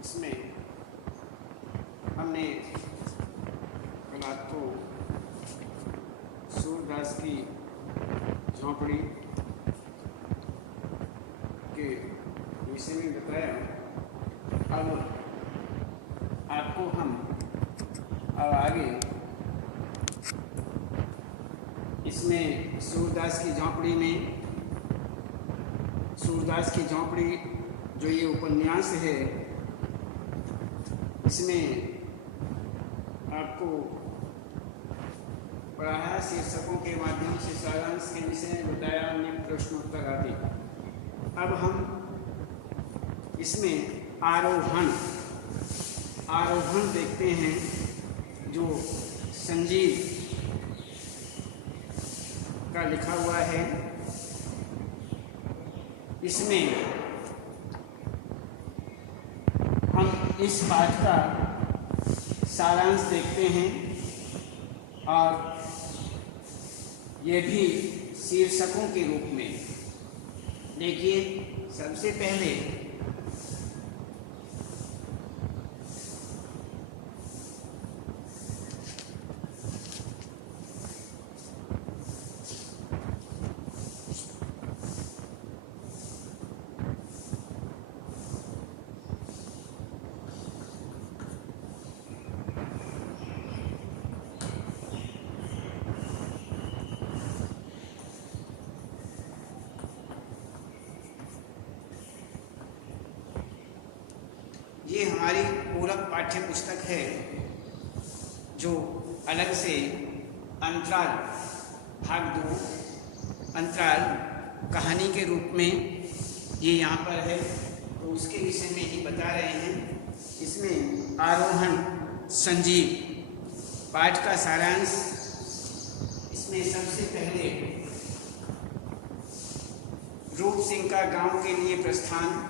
इसमें हमने कल आपको सूरदास की झोंपड़ी के विषय में बताया। अब आपको हम अब आगे इसमें सूरदास की झोंपड़ी जो ये उपन्यास है, इसमें आपको पढ़ाया शीर्षकों के माध्यम से सारांश के विषय में बताया, अन्य प्रश्नोत्तर आदि। अब हम इसमें आरोहण देखते हैं जो संजीव का लिखा हुआ है। इसमें हम इस पाठ का सारांश देखते हैं और ये भी शीर्षकों के रूप में। देखिए, सबसे पहले ये हमारी पूरक पाठ्य पुस्तक है जो अलग से अंतराल भाग 2 अंतराल कहानी के रूप में ये यहाँ पर है, तो उसके विषय में ही बता रहे हैं। इसमें आरोहण संजीव पाठ का सारांश। इसमें सबसे पहले रूप सिंह का गांव के लिए प्रस्थान,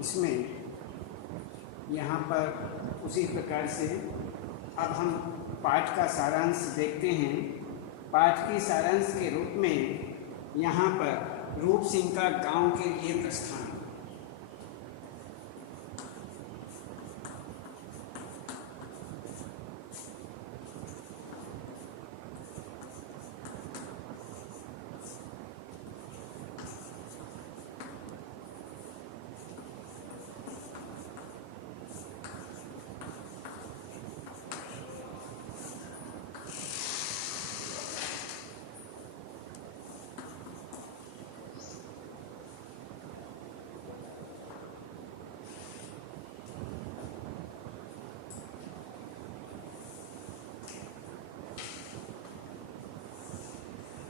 इसमें यहाँ पर उसी प्रकार से अब हम पाठ का सारांश देखते हैं। पाठ के सारांश के रूप में यहाँ पर रूप सिंह का गांव के लिए प्रस्थान।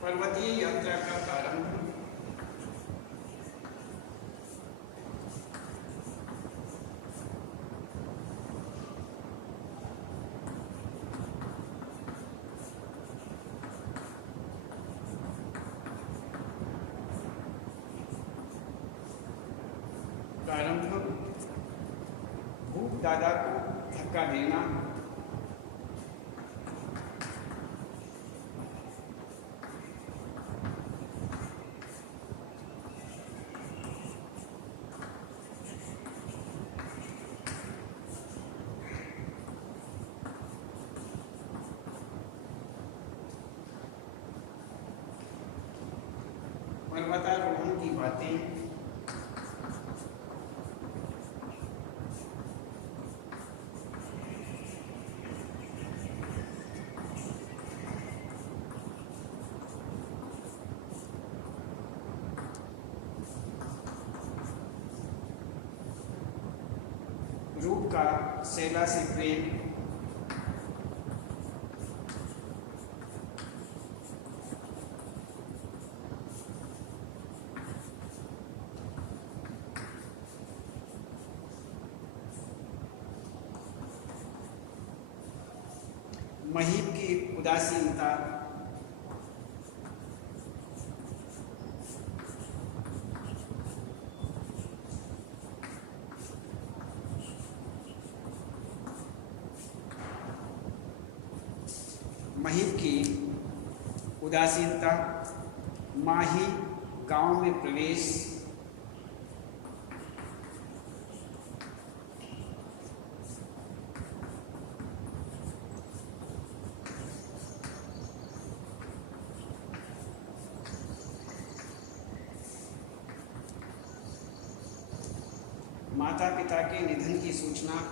पर्वतीय यात्रा का प्रारंभ। भूप दादा को धक्का देना, पर्वतारोहण की बातें, रूप का शैला से प्रेम, महीप की उदासीनता, महिब की उदासीनता, माही गांव में प्रवेश, माता पिता के निधन की सूचना,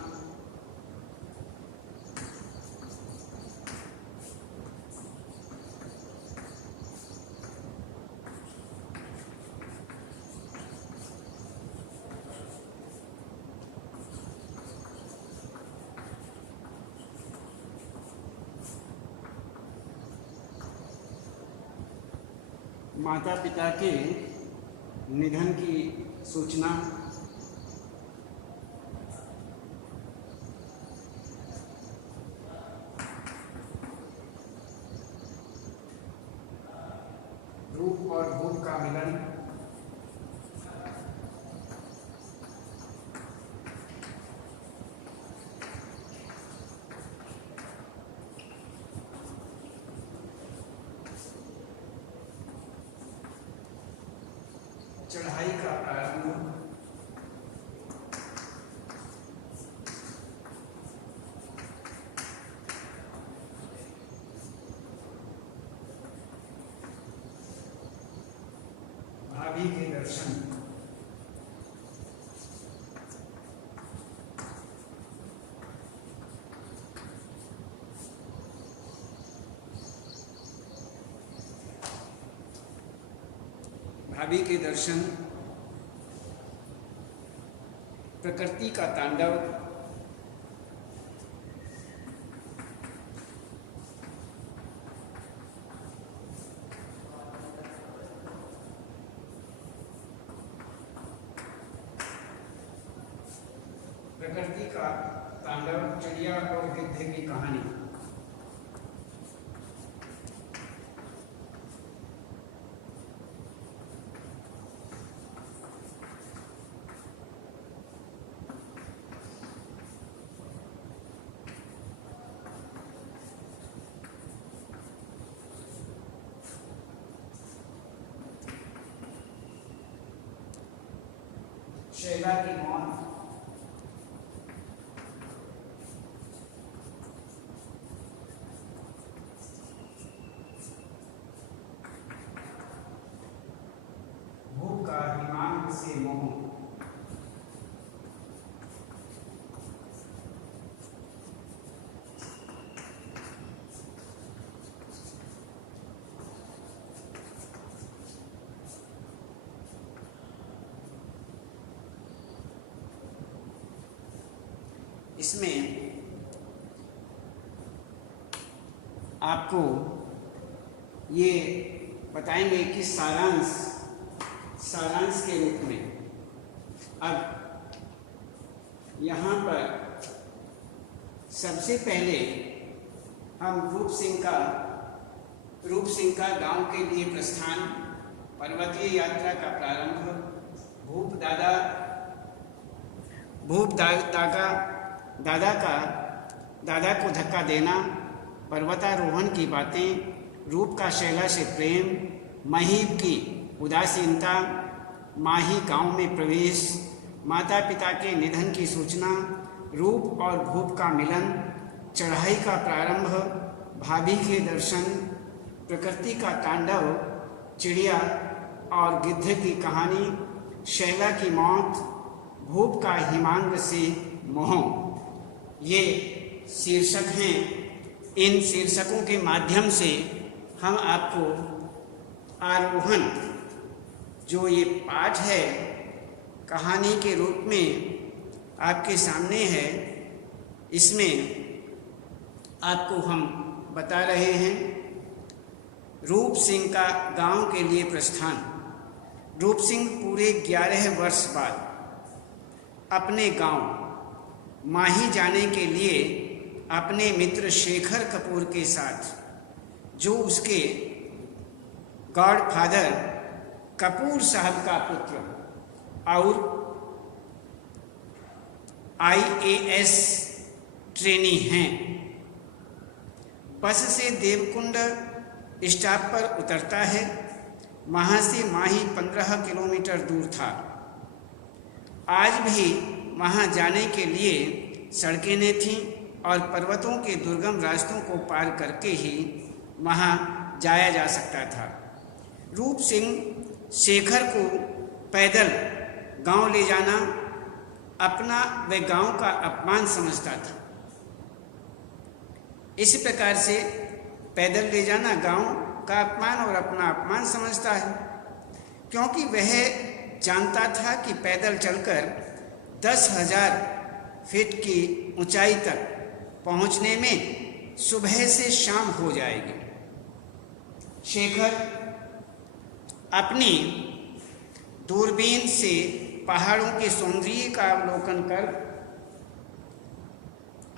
माता पिता के निधन की सूचना, रूप और भूप का मिलन, चढ़ाई का प्रारंभ, भाभी के दर्शन, भाभी के दर्शन, प्रकृति का तांडव, प्रकृति का तांडव, चिड़िया और गिद्ध की कहानी, शैला की मौत, भूप का हिमांग से मोह, इसमें आपको ये बताएंगे कि सारांश के रूप में अब यहाँ पर सबसे पहले हम रूप सिंह का गांव के लिए प्रस्थान, पर्वतीय यात्रा का प्रारंभ, दादा को धक्का देना, पर्वतारोहण की बातें, रूप का शैला से प्रेम, महिब की उदासीनता, माही गांव में प्रवेश, माता पिता के निधन की सूचना, रूप और भूप का मिलन, चढ़ाई का प्रारंभ, भाभी के दर्शन, प्रकृति का तांडव, चिड़िया और गिद्ध की कहानी, शैला की मौत, भूप का हिमांग से मोह, ये शीर्षक हैं। इन शीर्षकों के माध्यम से हम आपको आरोहण, जो ये पाठ है कहानी के रूप में आपके सामने है, इसमें आपको हम बता रहे हैं रूप सिंह का गांव के लिए प्रस्थान। रूप सिंह पूरे 11 वर्ष बाद अपने गांव माही जाने के लिए अपने मित्र शेखर कपूर के साथ, जो उसके गॉडफादर कपूर साहब का पुत्र और IAS ट्रेनी हैं, पस से देवकुंड स्टॉप पर उतरता है। वहाँ से माही 15 किलोमीटर दूर था। आज भी वहाँ जाने के लिए सड़कें न थीं और पर्वतों के दुर्गम रास्तों को पार करके ही वहाँ जाया जा सकता था। रूप सिंह शेखर को पैदल गांव ले जाना अपना व गांव का अपमान समझता था। इस प्रकार से पैदल ले जाना गांव का अपमान और अपना अपमान समझता है, क्योंकि वह जानता था कि पैदल चलकर 10,000 फीट की ऊंचाई तक पहुंचने में सुबह से शाम हो जाएगी। शेखर अपनी दूरबीन से पहाड़ों के सौंदर्य का अवलोकन कर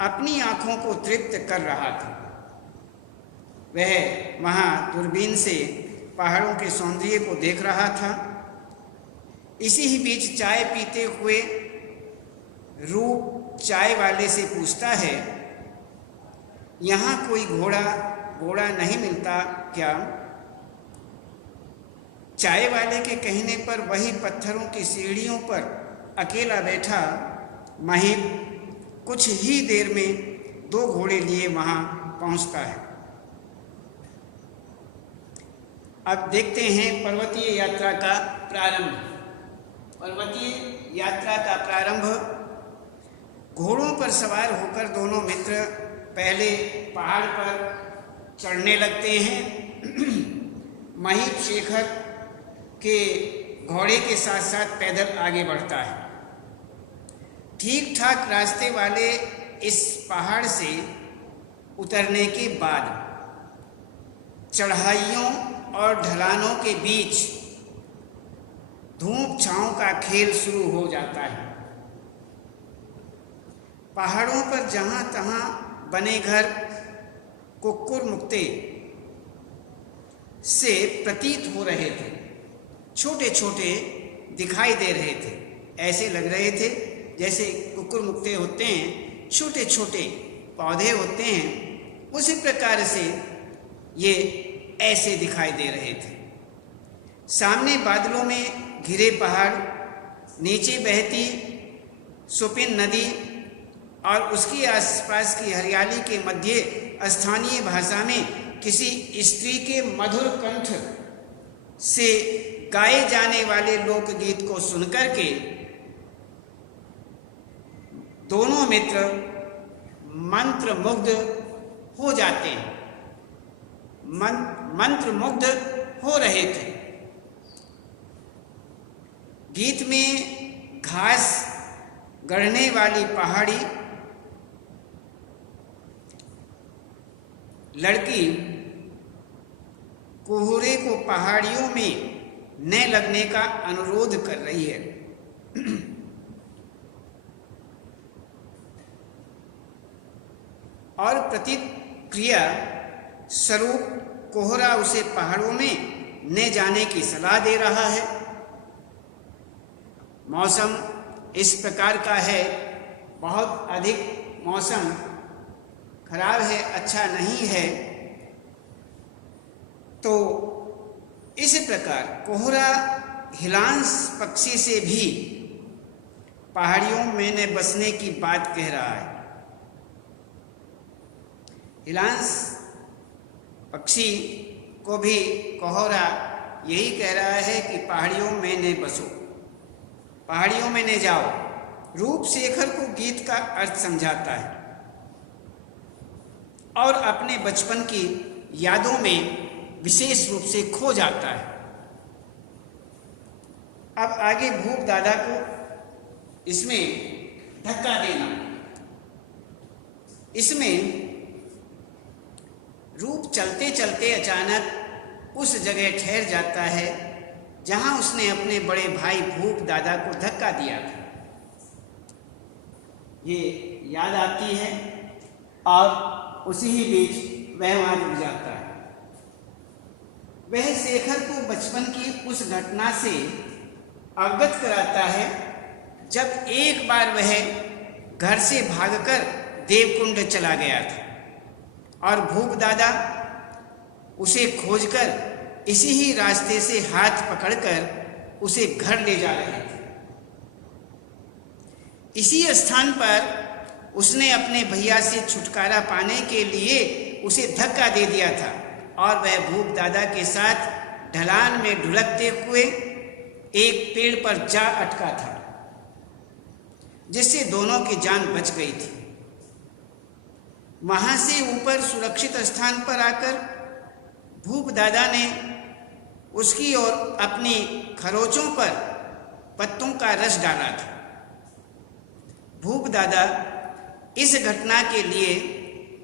अपनी आंखों को तृप्त कर रहा था। वह वहाँ दूरबीन से पहाड़ों के सौंदर्य को देख रहा था। इसी ही बीच चाय पीते हुए रूप चाय वाले से पूछता है, यहाँ कोई घोड़ा नहीं मिलता क्या? चाय वाले के कहने पर वही पत्थरों की सीढ़ियों पर अकेला बैठा महिब कुछ ही देर में 2 घोड़े लिए वहाँ पहुँचता है। अब देखते हैं पर्वतीय यात्रा का प्रारंभ। पर्वतीय यात्रा का प्रारंभ घोड़ों पर सवार होकर दोनों मित्र पहले पहाड़ पर चढ़ने लगते हैं। महिब शेखर के घोड़े के साथ साथ पैदल आगे बढ़ता है। ठीक ठाक रास्ते वाले इस पहाड़ से उतरने के बाद चढ़ाइयों और ढलानों के बीच धूप छांव का खेल शुरू हो जाता है। पहाड़ों पर जहाँ तहाँ बने घर कुक्कुर मुक्ते से प्रतीत हो रहे थे, छोटे छोटे दिखाई दे रहे थे। ऐसे लग रहे थे जैसे कुक्कुर मुक्ते होते हैं, छोटे छोटे पौधे होते हैं, उसी प्रकार से ये ऐसे दिखाई दे रहे थे। सामने बादलों में घिरे पहाड़, नीचे बहती सुपिन नदी और उसके आसपास की हरियाली के मध्य स्थानीय भाषा में किसी स्त्री के मधुर कंठ से गाए जाने वाले लोकगीत को सुनकर के दोनों मित्र मंत्रमुग्ध हो जाते हैं, मंत्रमुग्ध हो रहे थे। गीत में घास गढ़ने वाली पहाड़ी लड़की कोहरे को पहाड़ियों में न लगने का अनुरोध कर रही है। और प्रतिक्रिया स्वरूप कोहरा उसे पहाड़ों में न जाने की सलाह दे रहा है। मौसम इस प्रकार का है, बहुत अधिक मौसम खराब है, अच्छा नहीं है। तो इस प्रकार कोहरा हिलांस पक्षी से भी पहाड़ियों में न बसने की बात कह रहा है। हिलांस पक्षी को भी कोहरा यही कह रहा है कि पहाड़ियों में न बसो, पहाड़ियों में न जाओ। रूप शेखर को गीत का अर्थ समझाता है और अपने बचपन की यादों में विशेष रूप से खो जाता है। अब आगे भूप दादा को इसमें धक्का देना। इसमें रूप चलते चलते अचानक उस जगह ठहर जाता है जहां उसने अपने बड़े भाई भूप दादा को धक्का दिया था। ये याद आती है और उसी ही बीच वह वहां रुक जाता है। वह शेखर को बचपन की उस घटना से अवगत कराता है जब एक बार वह घर से भागकर देवकुंड चला गया था और भूप दादा उसे खोजकर इसी ही रास्ते से हाथ पकड़कर उसे घर ले जा रहे थे। इसी स्थान पर उसने अपने भैया से छुटकारा पाने के लिए उसे धक्का दे दिया था और वह भूप दादा के साथ ढलान में ढुलकते हुए एक पेड़ पर जा अटका था, जिससे दोनों की जान बच गई थी। वहां से ऊपर सुरक्षित स्थान पर आकर भूप दादा ने उसकी ओर अपनी खरोचों पर पत्तों का रस डाला था। भूप दादा इस घटना के लिए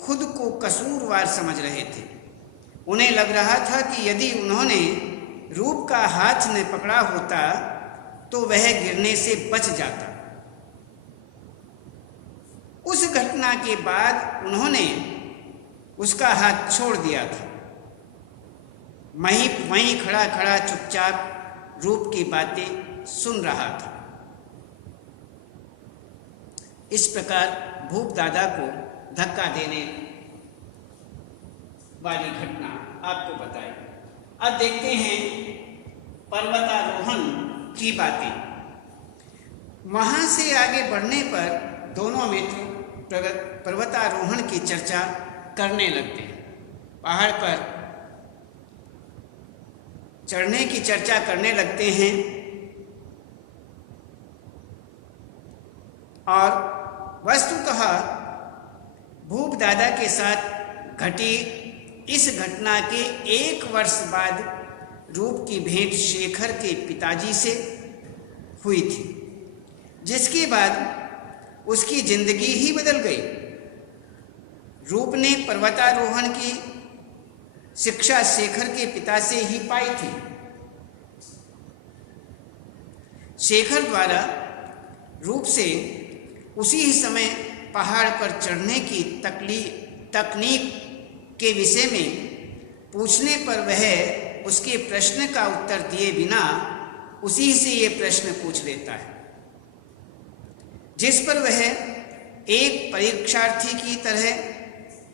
खुद को कसूरवार समझ रहे थे। उन्हें लग रहा था कि यदि उन्होंने रूप का हाथ न पकड़ा होता तो वह गिरने से बच जाता। उस घटना के बाद उन्होंने उसका हाथ छोड़ दिया था। महीप वहीं खड़ा खड़ा चुपचाप रूप की बातें सुन रहा था। इस प्रकार भूप दादा को धक्का देने वाली घटना आपको बताई। अब देखते हैं पर्वतारोहण की बातें। वहां से आगे बढ़ने पर दोनों मित्र पर्वतारोहण की चर्चा करने लगते हैं। पहाड़ पर चढ़ने की चर्चा करने लगते हैं और वस्तुतः भूप दादा के साथ घटी इस घटना के 1 वर्ष बाद रूप की भेंट शेखर के पिताजी से हुई थी, जिसके बाद उसकी जिंदगी ही बदल गई। रूप ने पर्वतारोहण की शिक्षा शेखर के पिता से ही पाई थी। शेखर द्वारा रूप से उसी ही समय पहाड़ पर चढ़ने की तकनीक के विषय में पूछने पर वह उसके प्रश्न का उत्तर दिए बिना उसी से ये प्रश्न पूछ लेता है, जिस पर वह एक परीक्षार्थी की तरह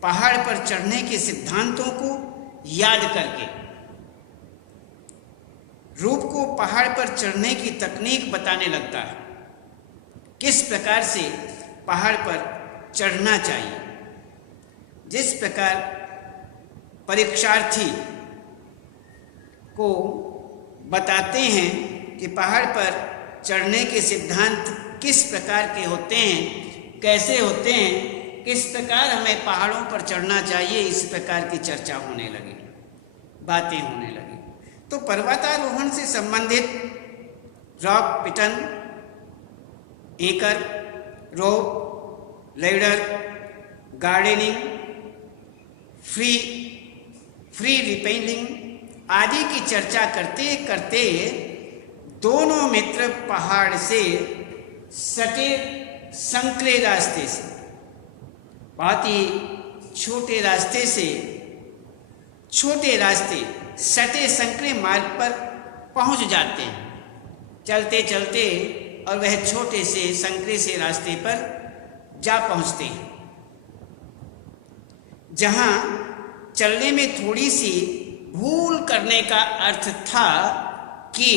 पहाड़ पर चढ़ने के सिद्धांतों को याद करके रूप को पहाड़ पर चढ़ने की तकनीक बताने लगता है। किस प्रकार से पहाड़ पर चढ़ना चाहिए। जिस प्रकार परीक्षार्थी को बताते हैं कि पहाड़ पर चढ़ने के सिद्धांत किस प्रकार के होते हैं, कैसे होते हैं, किस प्रकार हमें पहाड़ों पर चढ़ना चाहिए, इस प्रकार की चर्चा होने लगी, बातें होने लगी। तो पर्वतारोहण से संबंधित रॉक पिटन, एकर, रोप, लैडर, गार्डनिंग, फ्री रिपेलिंग आदि की चर्चा करते करते दोनों मित्र पहाड़ से सटे संकरे रास्ते से, बहुत ही छोटे रास्ते सटे संकरे मार्ग पर पहुंच जाते हैं। चलते चलते और वह छोटे से संकरे से रास्ते पर जा पहुंचते हैं, जहां चलने में थोड़ी सी भूल करने का अर्थ था कि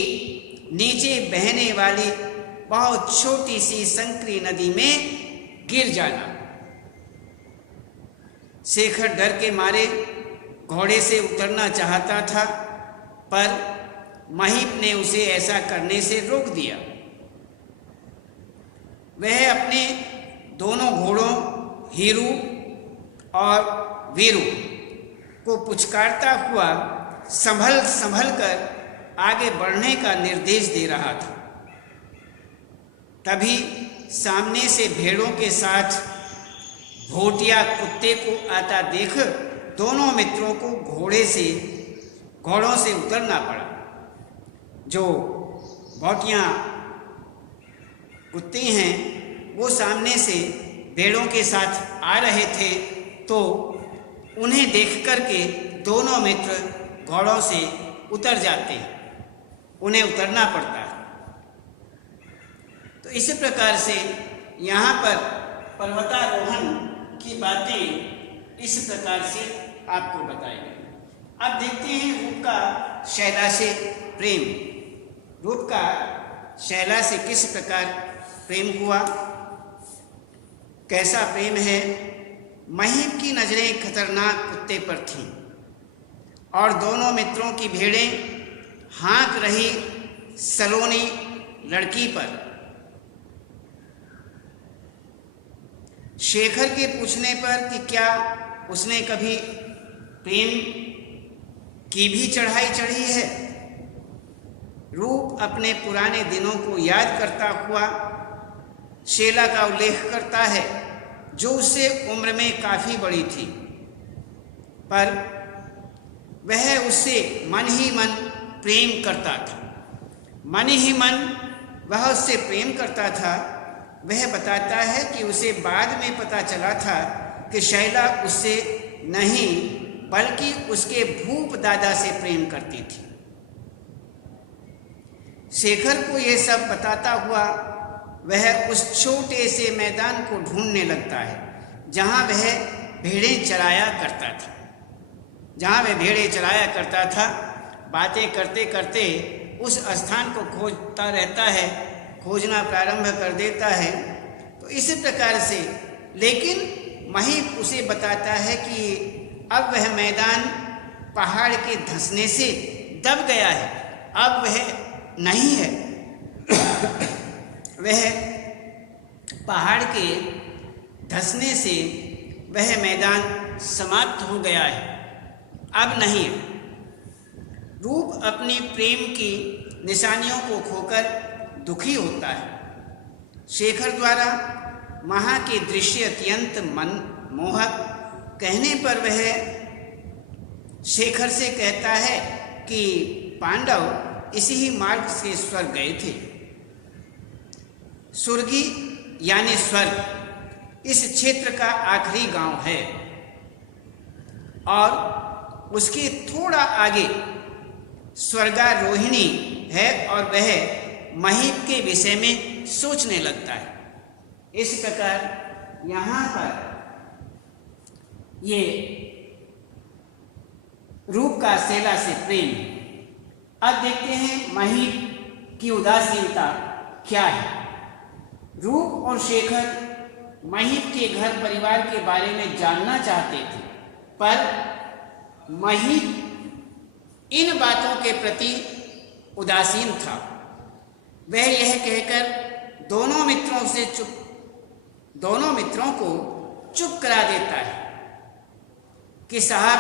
नीचे बहने वाली बहुत छोटी सी संकरी नदी में गिर जाना। शेखर डर के मारे घोड़े से उतरना चाहता था, पर महीप ने उसे ऐसा करने से रोक दिया। वह अपने दोनों घोड़ों हीरू और वीरू को पुचकारता हुआ संभल कर आगे बढ़ने का निर्देश दे रहा था। तभी सामने से भेड़ों के साथ भोटिया कुत्ते को आता देख दोनों मित्रों को घोड़ों से उतरना पड़ा। जो भोटिया कुत्ते हैं वो सामने से भेड़ों के साथ आ रहे थे, तो उन्हें देख करके दोनों मित्र घोड़ों से उतर जाते हैं, उन्हें उतरना पड़ता है। तो इस प्रकार से यहाँ पर पर्वतारोहण की बातें इस प्रकार से आपको बताएगा। अब देखते हैं रूप का शैला से प्रेम। रूप का शैला से किस प्रकार प्रेम हुआ, कैसा प्रेम है। महीप की नजरें खतरनाक कुत्ते पर थीं और दोनों मित्रों की भेड़ें हाँक रही सलोनी लड़की पर। शेखर के पूछने पर कि क्या उसने कभी प्रेम की भी चढ़ाई चढ़ी है, रूप अपने पुराने दिनों को याद करता हुआ शैला का उल्लेख करता है, जो उससे उम्र में काफ़ी बड़ी थी, पर वह उससे मन ही मन प्रेम करता था। मन ही मन वह उससे प्रेम करता था। वह बताता है कि उसे बाद में पता चला था कि शैला उससे नहीं बल्कि उसके भूप दादा से प्रेम करती थी। शेखर को यह सब बताता हुआ वह उस छोटे से मैदान को ढूंढने लगता है जहां वह भेड़ें चराया करता था। बातें करते करते उस स्थान को खोजता रहता है, खोजना प्रारंभ कर देता है। तो इस प्रकार से, लेकिन महीप उसे बताता है कि अब वह मैदान पहाड़ के धंसने से दब गया है, अब वह नहीं है। वह पहाड़ के धंसने से वह मैदान समाप्त हो गया है, अब नहीं है। रूप अपने प्रेम की निशानियों को खोकर दुखी होता है। शेखर द्वारा वहाँ के दृश्य अत्यंत मनमोहक कहने पर वह शेखर से कहता है कि पांडव इसी ही मार्ग से स्वर्ग गए थे। सुर्गी यानी स्वर्ग इस क्षेत्र का आखिरी गांव है और उसके थोड़ा आगे स्वर्गारोहिणी है और वह महीप के विषय में सोचने लगता है। इस प्रकार यहाँ पर ये रूप का शैला से प्रेम। अब देखते हैं महीप की उदासीनता क्या है। रूप और शेखर महीप के घर परिवार के बारे में जानना चाहते थे, पर महीप इन बातों के प्रति उदासीन था। वह यह कहकर दोनों मित्रों को चुप करा देता है कि साहब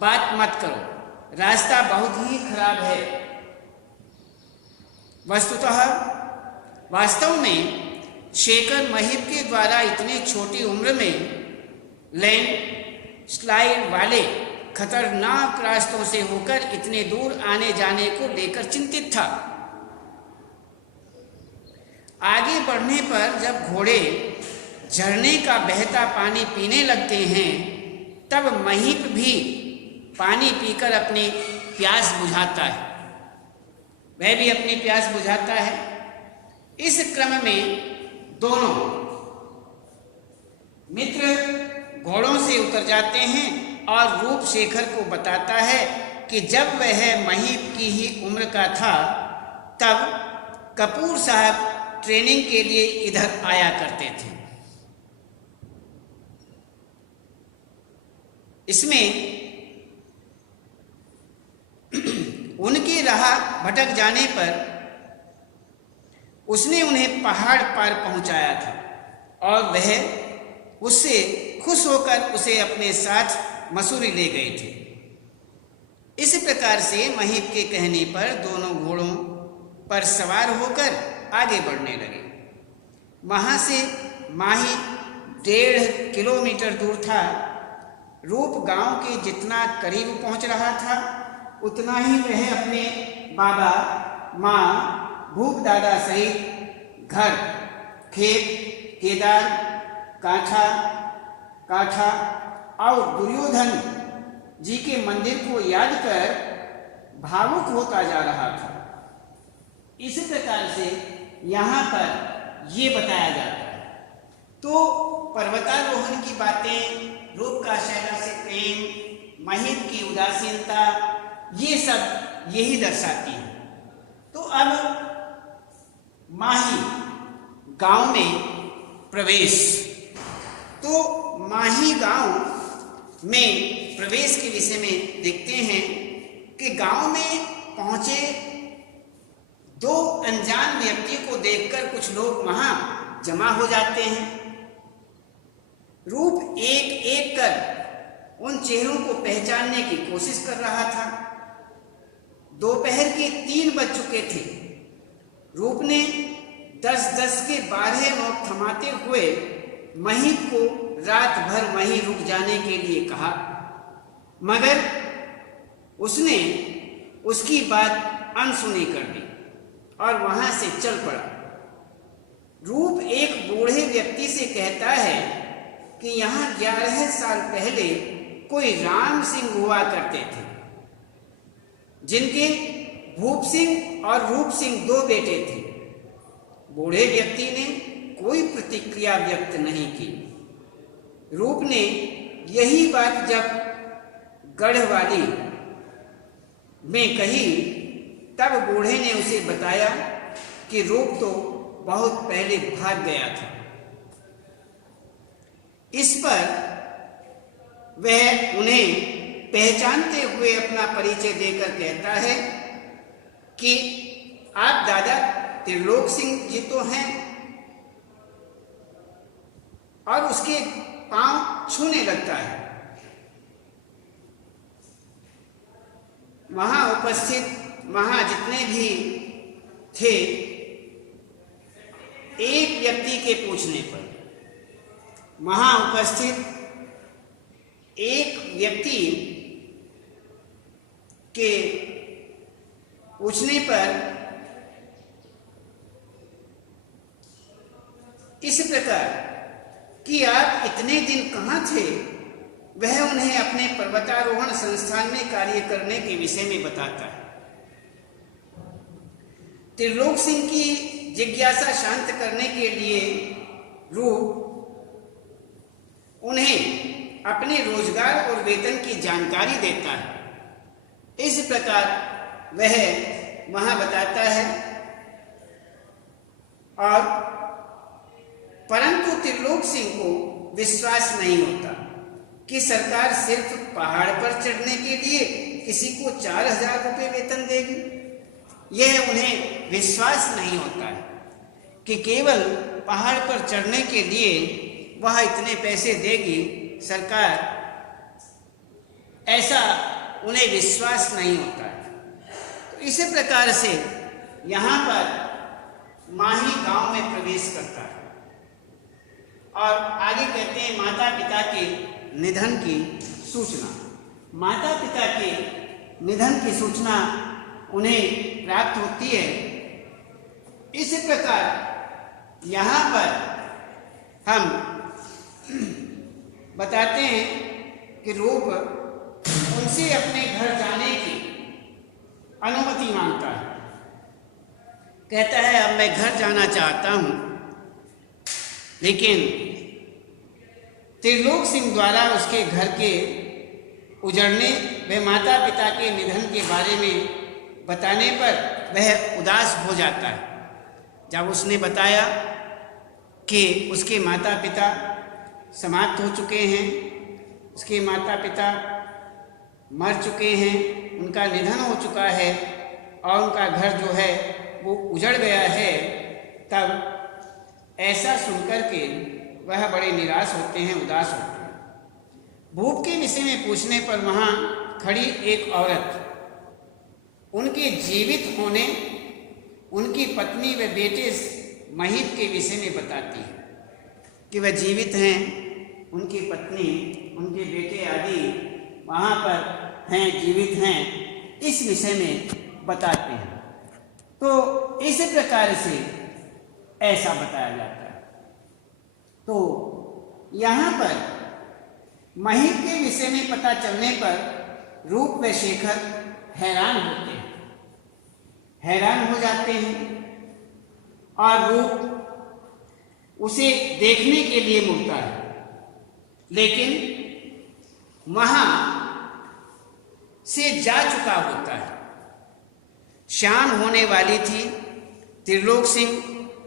बात मत करो, रास्ता बहुत ही खराब है। वास्तव में शेखर महीप के द्वारा इतनी छोटी उम्र में लैंड स्लाइड वाले खतरनाक रास्तों से होकर इतने दूर आने जाने को लेकर चिंतित था। आगे बढ़ने पर जब घोड़े झरने का बहता पानी पीने लगते हैं, तब महीप भी पानी पीकर अपनी प्यास बुझाता है। वह भी अपनी प्यास बुझाता है। इस क्रम में दोनों मित्र घोड़ों से उतर जाते हैं और रूप शेखर को बताता है कि जब वह महीप की ही उम्र का था, तब कपूर साहब ट्रेनिंग के लिए इधर आया करते थे। इसमें उनके राह भटक जाने पर उसने उन्हें पहाड़ पार पहुंचाया था और वह उससे खुश होकर उसे अपने साथ मसूरी ले गए थे। इस प्रकार से महीप के कहने पर दोनों घोड़ों पर सवार होकर आगे बढ़ने लगे। वहां से माही 1.5 किलोमीटर दूर था। रूप गांव के जितना करीब पहुंच रहा था, उतना ही वह अपने बाबा, माँ, भूप दादा सहित घर, खेत, केदार, काठा और दुर्योधन जी के मंदिर को याद कर भावुक होता जा रहा था। इस प्रकार से यहाँ पर ये बताया जाता है। तो पर्वतारोहण की बातें रूप का शैला से प्रेम, महित की उदासीनता, ये सब यही दर्शाती है। तो अब माही गांव में प्रवेश। तो माही गांव में प्रवेश के विषय में देखते हैं कि गांव में पहुंचे दो अनजान व्यक्ति को देखकर कुछ लोग वहां जमा हो जाते हैं। रूप एक एक कर उन चेहरों को पहचानने की कोशिश कर रहा था। दोपहर के 3 बज चुके थे। रूप ने 10-10 के 12 नोट थमाते हुए महित को रात भर वहीं रुक जाने के लिए कहा, मगर उसने उसकी बात अनसुनी कर दी और वहां से चल पड़ा। रूप एक बूढ़े व्यक्ति से कहता है कि यहाँ 11 साल पहले कोई राम सिंह हुआ करते थे, जिनके भूप सिंह और रूप सिंह 2 बेटे थे। बूढ़े व्यक्ति ने कोई प्रतिक्रिया व्यक्त नहीं की। रूप ने यही बात जब गढ़वाली में कही, तब बूढ़े ने उसे बताया कि रूप तो बहुत पहले भाग गया था। इस पर वह उन्हें पहचानते हुए अपना परिचय देकर कहता है कि आप दादा त्रिलोक सिंह जी तो हैं, और उसके पांव छूने लगता है। वहां उपस्थित जितने भी थे, एक व्यक्ति के पूछने पर, वहां उपस्थित एक व्यक्ति के पूछने पर इस प्रकार कि आप इतने दिन कहाँ थे, वह उन्हें अपने पर्वतारोहण संस्थान में कार्य करने के विषय में बताता है। त्रिलोक सिंह की जिज्ञासा शांत करने के लिए रूप उन्हें अपने रोजगार और वेतन की जानकारी देता है। इस प्रकार वह वहां बताता है, और परंतु त्रिलोक सिंह को विश्वास नहीं होता कि सरकार सिर्फ पहाड़ पर चढ़ने के लिए किसी को 4000 रुपये वेतन देगी। यह उन्हें विश्वास नहीं होता है कि केवल पहाड़ पर चढ़ने के लिए वह इतने पैसे देगी सरकार, ऐसा उन्हें विश्वास नहीं होता है। तो इसी प्रकार से यहाँ पर माही गांव में प्रवेश करता है, और आगे कहते हैं माता पिता के निधन की सूचना। माता पिता के निधन की सूचना उन्हें प्राप्त होती है। इस प्रकार यहाँ पर हम बताते हैं कि रूप उनसे अपने घर जाने की अनुमति मांगता है। कहता है, अब मैं घर जाना चाहता हूँ, लेकिन त्रिलोक सिंह द्वारा उसके घर के उजड़ने व माता पिता के निधन के बारे में बताने पर वह उदास हो जाता है। जब उसने बताया कि उसके माता पिता समाप्त हो चुके हैं, उसके माता पिता मर चुके हैं, उनका निधन हो चुका है और उनका घर जो है वो उजड़ गया है, तब ऐसा सुनकर के वह बड़े निराश होते हैं, उदास होते हैं। भूप के विषय में पूछने पर वहाँ खड़ी एक औरत उनके जीवित होने, उनकी पत्नी व बेटे महित के विषय में बताती है कि वह जीवित हैं, उनकी पत्नी, उनके बेटे आदि वहाँ पर हैं, जीवित हैं, इस विषय में बताते हैं। तो इस प्रकार से ऐसा बताया जाता है। तो यहाँ पर महित के विषय में पता चलने पर रूप व शेखर हैरान होते हैं, हैरान हो जाते हैं, और रूप उसे देखने के लिए मुड़ता है, लेकिन वहां से जा चुका होता है। शाम होने वाली थी। त्रिलोक सिंह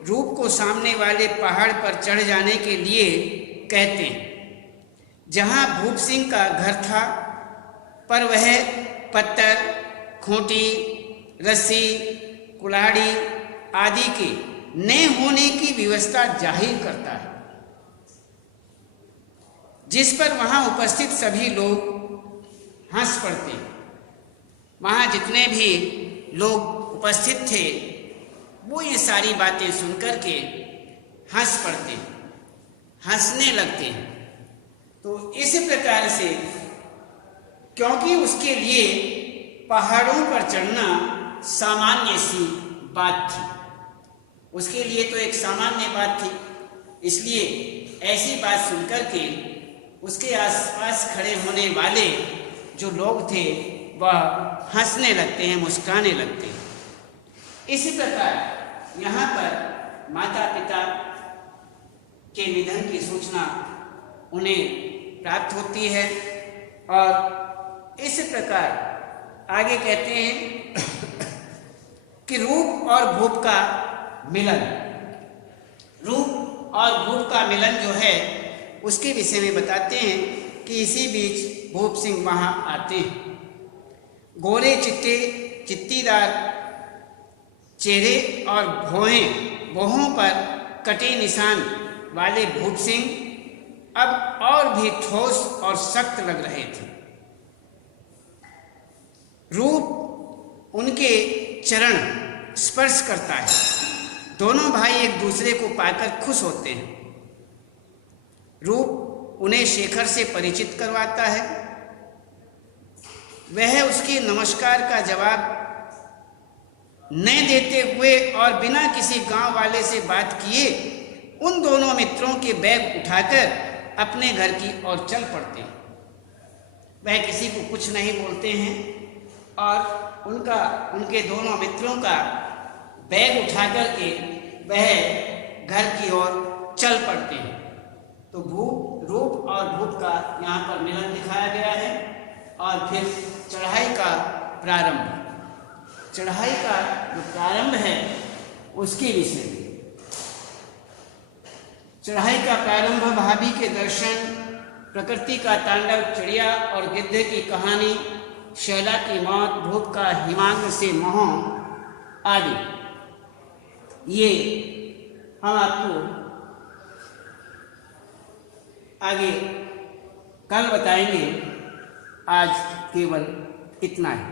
रूप को सामने वाले पहाड़ पर चढ़ जाने के लिए कहते हैं। जहां भूप सिंह का घर था, पर वह पत्थर, खूंटी, रस्सी, कुल्हाड़ी आदि के न होने की व्यवस्था जाहिर करता है, जिस पर वहां उपस्थित सभी लोग हंस पड़ते हैं। वहां जितने भी लोग उपस्थित थे वो ये सारी बातें सुनकर के हंस पड़ते हैं, हंसने लगते हैं। तो इस प्रकार से, क्योंकि उसके लिए पहाड़ों पर चढ़ना सामान्य सी बात थी, उसके लिए तो एक सामान्य बात थी, इसलिए ऐसी बात सुनकर के उसके आसपास खड़े होने वाले जो लोग थे वह हंसने लगते हैं, मुस्कुराने लगते हैं। इसी प्रकार यहाँ पर माता पिता के निधन की सूचना उन्हें प्राप्त होती है और इस प्रकार आगे कहते हैं कि रूप और भूप का मिलन, रूप और भूप का मिलन जो है उसके विषय में बताते हैं कि इसी बीच भूप सिंह वहां आते हैं। गोरे चिट्टे चित्तीदार चेहरे और भौहों पर कटे निशान वाले भूप सिंह अब और भी ठोस और सख्त लग रहे थे। रूप उनके चरण स्पर्श करता है। दोनों भाई एक दूसरे को पाकर खुश होते हैं। रूप उन्हें शेखर से परिचित करवाता है। वह उसके नमस्कार का जवाब न देते हुए और बिना किसी गांव वाले से बात किए उन दोनों मित्रों के बैग उठाकर अपने घर की ओर चल पड़ते हैं। वह किसी को कुछ नहीं बोलते हैं और उनके दोनों मित्रों का बैग उठा करके वह घर की ओर चल पड़ते हैं। तो रूप और भूप का यहाँ पर मिलन दिखाया गया है। और फिर चढ़ाई का प्रारंभ, चढ़ाई का जो प्रारंभ है उसके विषय में। चढ़ाई का प्रारंभ, भाभी के दर्शन, प्रकृति का तांडव, चिड़िया और गिद्ध की कहानी, शैला की मौत, भूप का हिमांग से मोह आदि, ये हम आपको आगे कल बताएंगे। आज केवल इतना ही।